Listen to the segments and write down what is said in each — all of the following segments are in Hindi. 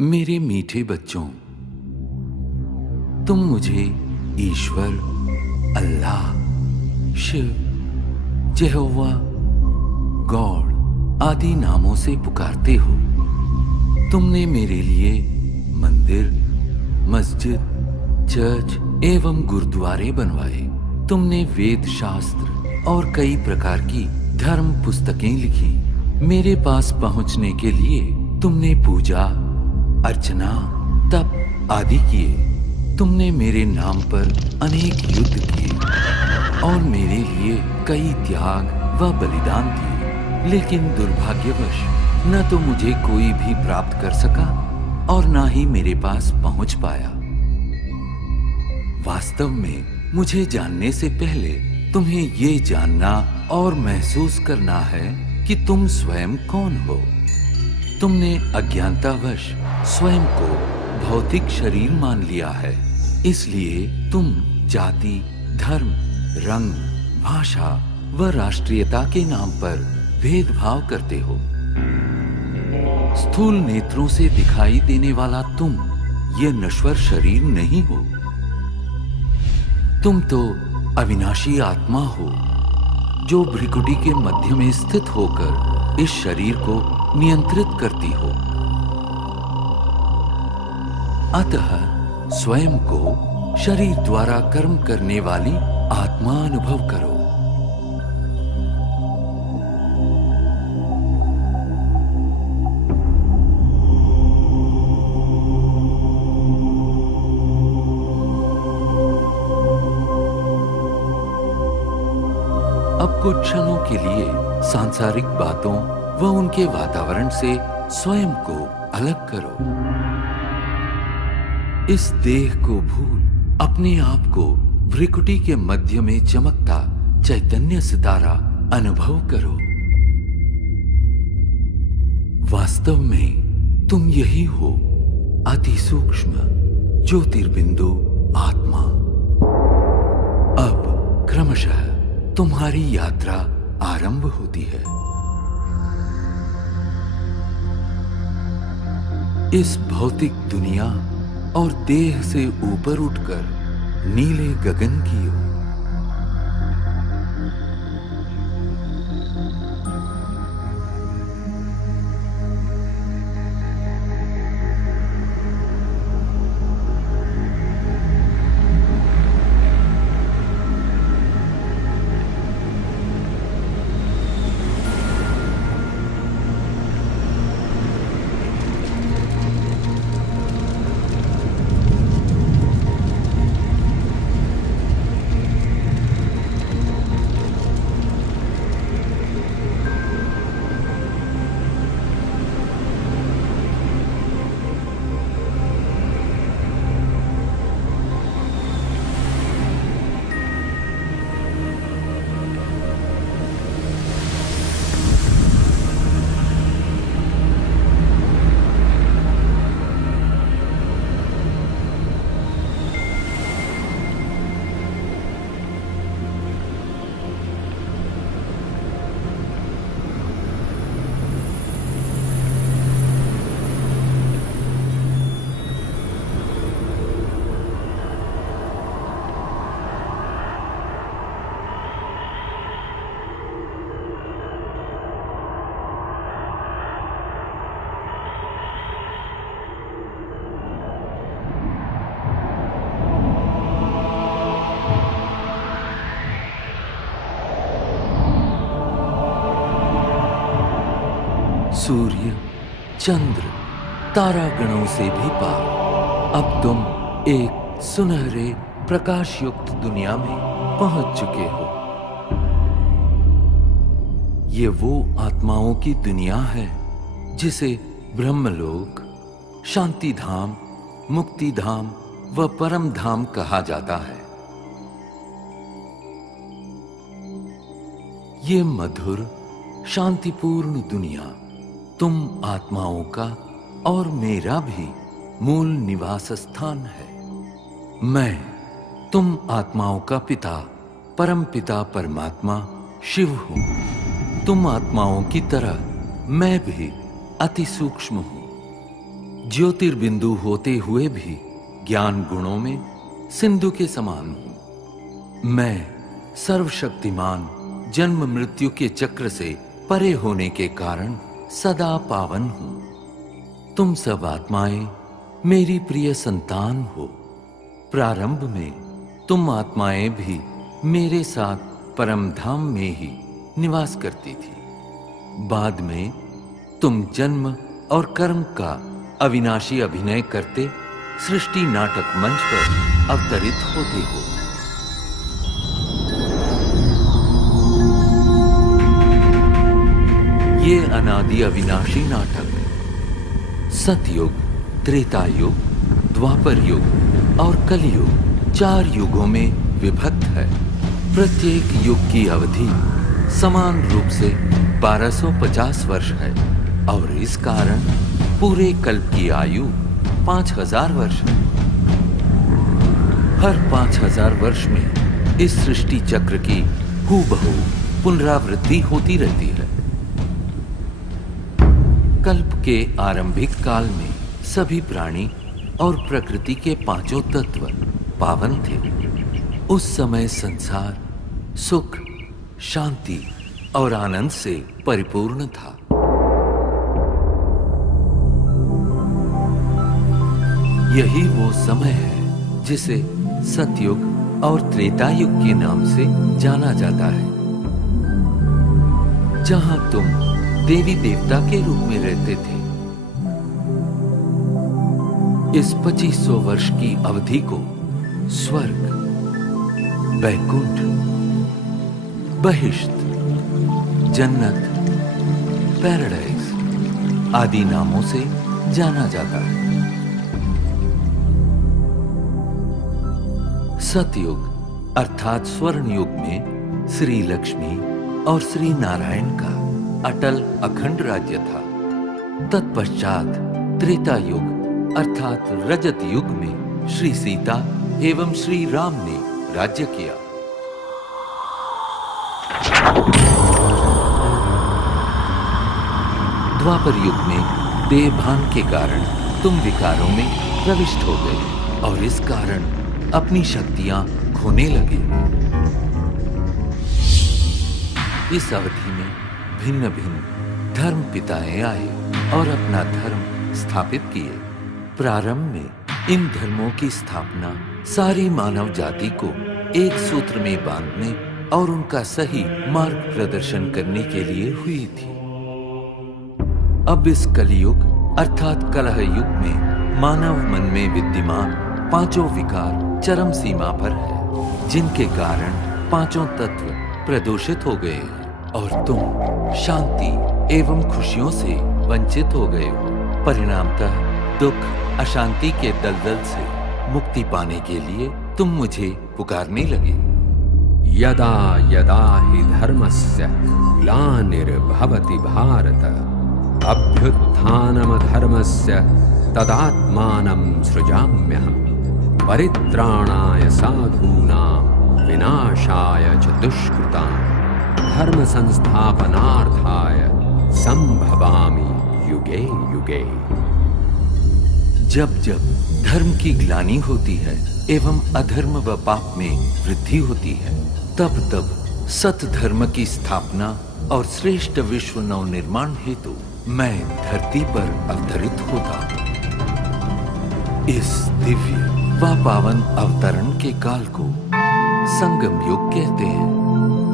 मेरे मीठे बच्चों, तुम मुझे ईश्वर, अल्लाह, शिव, यहोवा, गॉड आदि नामों से पुकारते हो। तुमने मेरे लिए मंदिर, मस्जिद, चर्च एवं गुरुद्वारे बनवाए। तुमने वेद शास्त्र और कई प्रकार की धर्म पुस्तकें लिखी। मेरे पास पहुंचने के लिए तुमने पूजा, अर्चना, तप आदि किए। तुमने मेरे नाम पर अनेक युद्ध किए और मेरे लिए कई त्याग व बलिदान दिए, लेकिन दुर्भाग्यवश न तो मुझे कोई भी प्राप्त कर सका और न ही मेरे पास पहुंच पाया। वास्तव में मुझे जानने से पहले तुम्हें ये जानना और महसूस करना है कि तुम स्वयं कौन हो। तुमने अज्ञानतावश स्वयं को भौतिक शरीर मान लिया है, इसलिए तुम जाति, धर्म, रंग, भाषा व राष्ट्रीयता के नाम पर भेदभाव करते हो। स्थूल नेत्रों से दिखाई देने वाला तुम ये नश्वर शरीर नहीं हो। तुम तो अविनाशी आत्मा हो, जो भ्रिकुटी के मध्य में स्थित होकर इस शरीर को नियंत्रित करती हो। अतः स्वयं को शरीर द्वारा कर्म करने वाली आत्मा अनुभव करो। अब कुछ क्षणों के लिए सांसारिक बातों व उनके वातावरण से स्वयं को अलग करो। इस देह को भूल अपने आप को भ्रिकुटी के मध्य में चमकता चैतन्य सितारा अनुभव करो। वास्तव में तुम यही हो, अति सूक्ष्म ज्योतिर्बिंदु आत्मा। अब क्रमशः तुम्हारी यात्रा आरंभ होती है। इस भौतिक दुनिया और देह से ऊपर उठकर नीले गगन की ओर। सूर्य, चंद्र, तारागणों से भी पार अब तुम एक सुनहरे प्रकाश युक्त दुनिया में पहुंच चुके हो। ये वो आत्माओं की दुनिया है जिसे ब्रह्मलोक, शांति धाम, मुक्ति धाम व परम धाम कहा जाता है। ये मधुर शांतिपूर्ण दुनिया तुम आत्माओं का और मेरा भी मूल निवास स्थान है। मैं तुम आत्माओं का पिता, परम पिता परमात्मा शिव हूं। तुम आत्माओं की तरह मैं भी अति सूक्ष्म हूं। ज्योतिर्बिंदु होते हुए भी ज्ञान गुणों में सिंधु के समान हूं। मैं सर्वशक्तिमान जन्म मृत्यु के चक्र से परे होने के कारण सदा पावन हूं। तुम सब आत्माएं मेरी प्रिय संतान हो। प्रारंभ में तुम आत्माएं भी मेरे साथ परम धाम में ही निवास करती थी। बाद में तुम जन्म और कर्म का अविनाशी अभिनय करते सृष्टि नाटक मंच पर अवतरित होते हो। ये अनादि अविनाशी नाटक सतयुग, त्रेता युग, द्वापर युग और कलयुग 4 युगों में विभक्त है। प्रत्येक युग की अवधि समान रूप से 1250 वर्ष है और इस कारण पूरे कल्प की आयु 5000 वर्ष है। हर 5000 वर्ष में इस सृष्टि चक्र की हूबहू पुनरावृत्ति होती रहती है। कल्प के आरंभिक काल में सभी प्राणी और प्रकृति के 5 तत्व पावन थे। उस समय संसार सुख, शांति और आनंद से परिपूर्ण था। यही वो समय है जिसे सतयुग और त्रेता युग के नाम से जाना जाता है, जहां तुम देवी देवता के रूप में रहते थे। इस 2500 वर्ष की अवधि को स्वर्ग, वैकुंठ, बहिष्ट, जन्नत, पैराडाइज आदि नामों से जाना जाता है। सतयुग अर्थात स्वर्ण युग में श्री लक्ष्मी और श्री नारायण का अटल अखंड राज्य था। तत्पश्चात त्रेता युग अर्थात रजत युग में श्री सीता एवं श्री राम ने राज्य किया। द्वापर युग में देहभान के कारण तुम विकारों में प्रविष्ट हो गए और इस कारण अपनी शक्तियां खोने लगे। इस अवधि में भिन्न भिन्न धर्म पिताएं आए और अपना धर्म स्थापित किए। प्रारंभ में इन धर्मों की स्थापना सारी मानव जाति को एक सूत्र में बांधने और उनका सही मार्ग प्रदर्शन करने के लिए हुई थी। अब इस कलयुग अर्थात कलह युग में मानव मन में विद्यमान 5 विकार चरम सीमा पर है, जिनके कारण 5 तत्व प्रदूषित हो गए हैं और तुम शांति एवं खुशियों से वंचित हो गए हो। परिणामतः दुख, अशांति के दलदल से मुक्ति पाने के लिए तुम मुझे पुकारने लगे। यदा यदा हि धर्मस्य ग्लानिर्भवति भारत अभ्युत्थानम धर्मस्य तदात्मानं सृजाम्यहम् परित्राणाय साधूनां विनाशाय च दुष्कृताम् धर्म संस्थापनार्थाय संभवामि युगे युगे। जब जब धर्म की ग्लानि होती है एवं अधर्म व पाप में वृद्धि होती है, तब तब सत धर्म की स्थापना और श्रेष्ठ विश्व नव निर्माण हेतु मैं धरती पर अवतरित होता। इस दिव्य व पावन अवतरण के काल को संगम युग कहते हैं।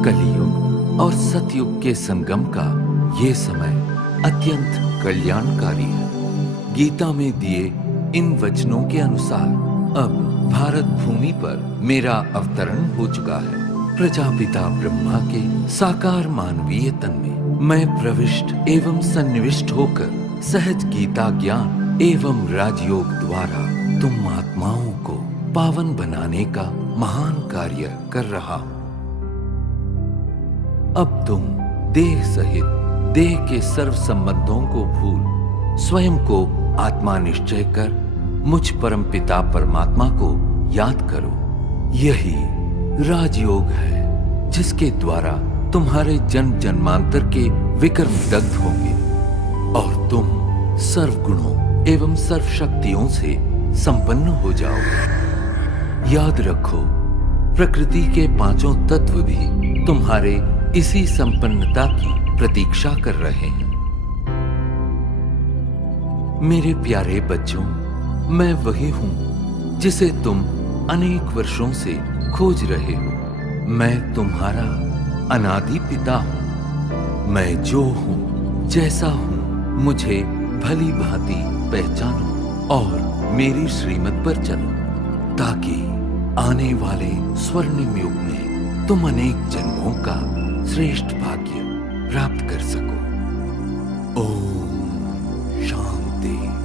कलियुग और सतयुग के संगम का ये समय अत्यंत कल्याणकारी है। गीता में दिए इन वचनों के अनुसार अब भारत भूमि पर मेरा अवतरण हो चुका है। प्रजापिता ब्रह्मा के साकार मानवीय तन में मैं प्रविष्ट एवं सन्निविष्ट होकर सहज गीता ज्ञान एवं राजयोग द्वारा तुम आत्माओं को पावन बनाने का महान कार्य कर रहा हूं। अब तुम देह सहित देह के सर्व संबंधों को भूल स्वयं को आत्मा निश्चय कर मुझ परम पिता परमात्मा को याद करो। यही राजयोग है जिसके द्वारा तुम्हारे जन्म जन्मांतर के विकर्म दग्ध होंगे और तुम सर्व गुणों एवं सर्वशक्तियों से संपन्न हो जाओगे। याद रखो, प्रकृति के पांचों तत्व भी तुम्हारे इसी संपन्नता की प्रतीक्षा कर रहे हैं। मेरे प्यारे बच्चों, मैं वही हूं जिसे तुम अनेक वर्षों से खोज रहे हो। मैं तुम्हारा अनादि पिता हूं। मैं जो हूं, जैसा हूं, मुझे भली भांति पहचानो और मेरी श्रीमत पर चलो, ताकि आने वाले स्वर्णिम युग में तुम अनेक जन्मों का श्रेष्ठ भाग्य प्राप्त कर सको। ओम शांति।